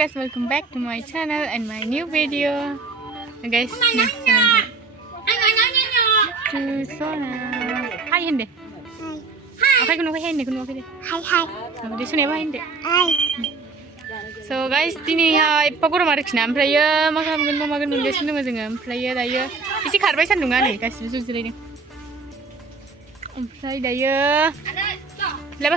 guys, welcome back to my channel and my new video. Guys, Hi hindi. Okay, kuno kay hindi kuno kay. Hi. Di sune ba hindi? So guys, dini ipagoro marikna amprayo magan nulisnu जोङो amprayo dayo isi खारबाय सान्दुङा नै गासिबो जुजिरायदों. Amfray dayo laba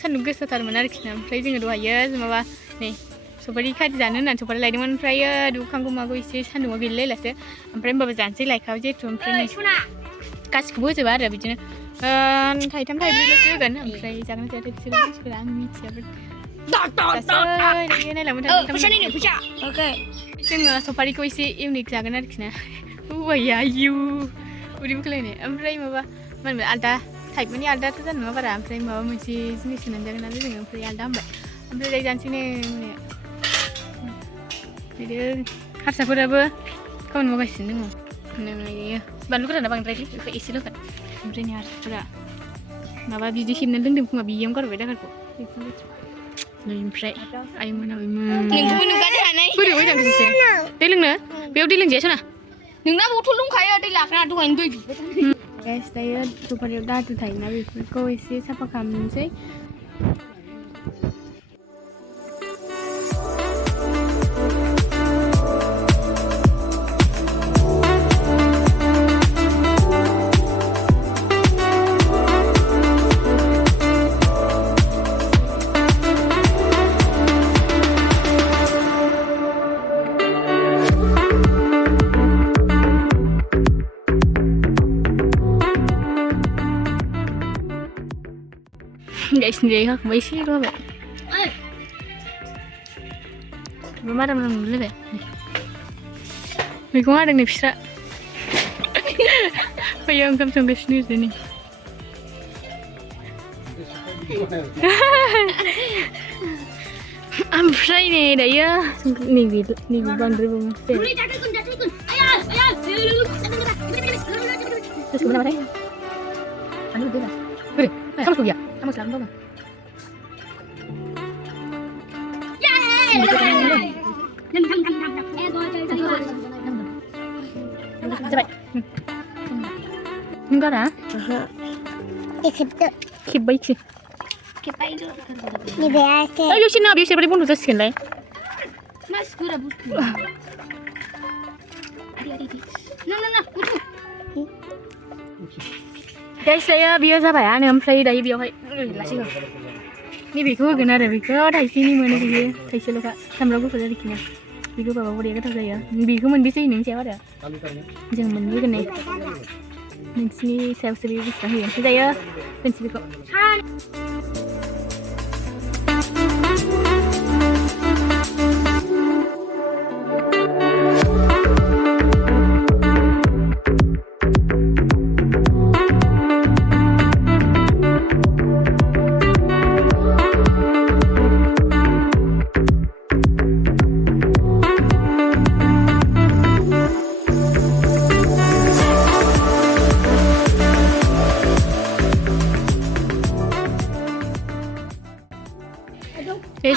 सान्दुं गोसाथारमोन आरोखि ना ओमफ्राय जोङो दहायो माबा नै सफारि खाजि जानो होननानै सफारि लायदोंमोन ओमफ्राय दुखांखौ मागौ एसे सान्दुङाव गैलायलासो ओमफ्राय होमबाबो जानोसै लायखाबाय जिहेतु ओमफ्राय गासिखौबो होजोबा आरो बिदिनो थाइथाम थाइब्रैल'सो होगोन ओमफ्राय जागोन जायाथाय बिसोरो मानसिफोरा आं मिथियाबो नायलांबाय थागोन जोङो सफारिखौ एसे इउनिक जागोन आरोखि ना औवाया इउ उदैबो खोलायनाय ओमफ्राय माबा मा होनो आलदा टाइप माने आलदाथ' जानाय नङा बारा ओमफ्राय माबा मोनसे जिनिस होनानै जागोन नालाय जोङो ओमफ्राय आलदा होनबाय ओमफ्राय दायो जानोसै नै बिदि हारसाफोराबो खामानि मावगासिनो दङ नै बानलु गोराना बांद्रायलै बेखौ एसेल' होगोन ओमफ्राय नै हारसाफोरा माबा बिदि हेबनानै दोनदों खोमा बियावनो गारबाय दाखारखौ नै ओमफ्राय आइमोन बोरै मोजांसो दै लोंनो बेयाव दै लोंजाया सना नोंना बथल दंखायो दै लाग्रा दहायनो दै बिबाय guys, dayo sopariyaव दादु थायोना बेफोरखौ एसे साफा खालामनोसै guys sendiri kak masih itu apa? Belum ada belum dulu deh. Mereka ada nih bisa. Payung kamu sampai sini sini. I'm fry nih dah ya. Nih bandar bunga. Terus kemana mana? Anu dulu dah. Beri, kamu suka ya? Kamu selalu dong. Cepat. Enggak dah. Kip baik sih. Ini biasa. Ayo sini nabi siapa pun bisa sini lah. Mas gura buku. Adi. Nah. Guys, saya biasa apa ya? Ompray dayo biasa. Lasih. Ini biko gana ada biko. Thai sini mana biko? Thai selo kak. Sambil aku pada dikini. Biko bawa boleh kata saya. Biko mana bisa ini siapa ada? Jangan mana biko nih. Ini saya sendiri bisa ya. Saya pensi biko.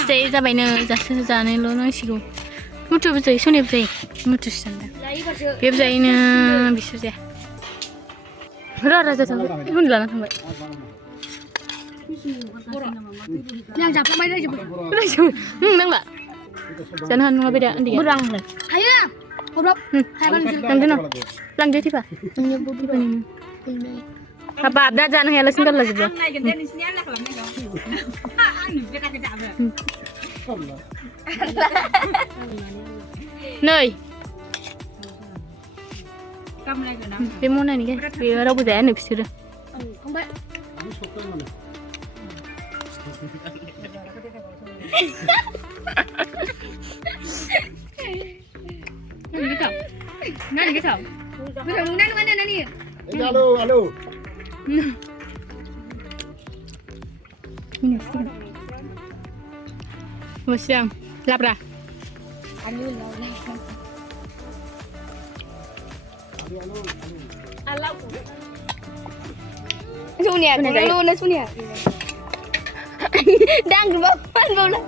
Stay जाबायनो जानायल' नांसिगौ मुथुबो जायो सनियाबो जायो मुथुसो सानदों बेबो जायोनो बिसोर जाया राजा थांबाय उन लाना थांबाय Yang जाफ्लांबाय रायजोबो नांला जानो हानाय नङा बे दा उन्दैया बुरांलाय हायो हरब लांदो न लांदो थिबा हाबाब दा जानो हायालासिनो गारलाजोबो नै बे मनानि बे रावबो जायानो बिसोरो Nani gitu. Nani. Halo. Siang, lapar. Sunia. đang cái bông ăn vào lên.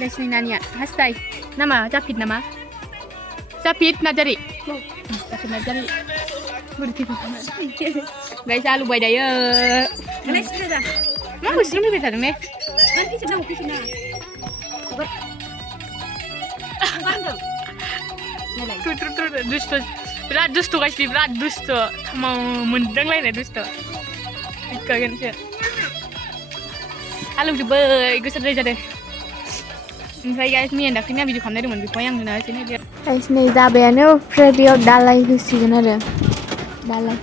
Guys, ini nanya, hashtag nama Japit nama Japit Najari. Japit Najari. Berarti guys, alu boy dah ya. Mana sih dah? Mau sih lebih betul nih. Nanti sedang ke sini. Bandel. Tuh, dusto. Berat dusto guys, berat dusto. Mau mendeng lain ya dusto. Ikut sih. Alu coba, ikut sedih jadi. Oke guys, ini yang dakinya video kamera dengan video yang benar sini dia. Guys, nih zabeannya preview dalai itu sih ada. Dalai.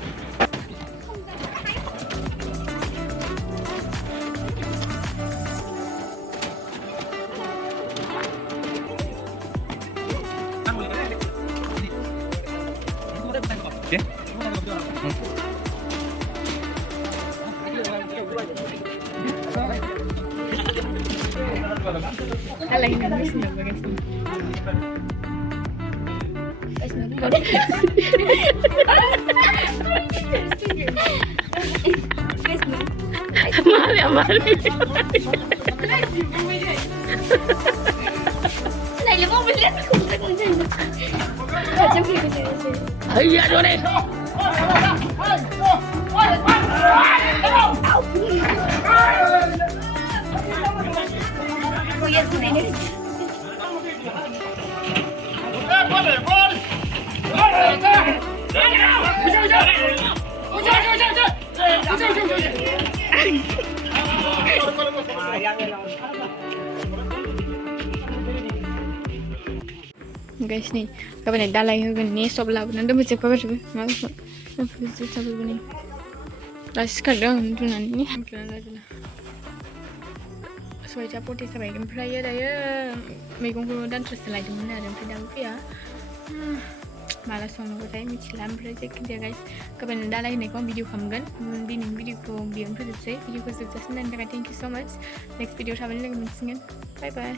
Alay na guys na guys. Mahal. Này là không biết lên không biết con gì. Trong khi cái này. Ay, ano ni? Cô yên này đi. Guys nih, kapan ada lagi nih stop lah, nanti macam apa sih? Nggak bisa coba begini. Terus kadang itu nanti soalnya capur di sebagai employer ya, megang dan terus lagi mana ada yang ya. Malas soalnya gue tanya micilan project dia guys. Kapan ada lagi nih kau video kamu kan? Mungkin video kau biar produksi video kau sukses dan thank you so much. Next video sama lagi mensingan. Bye bye.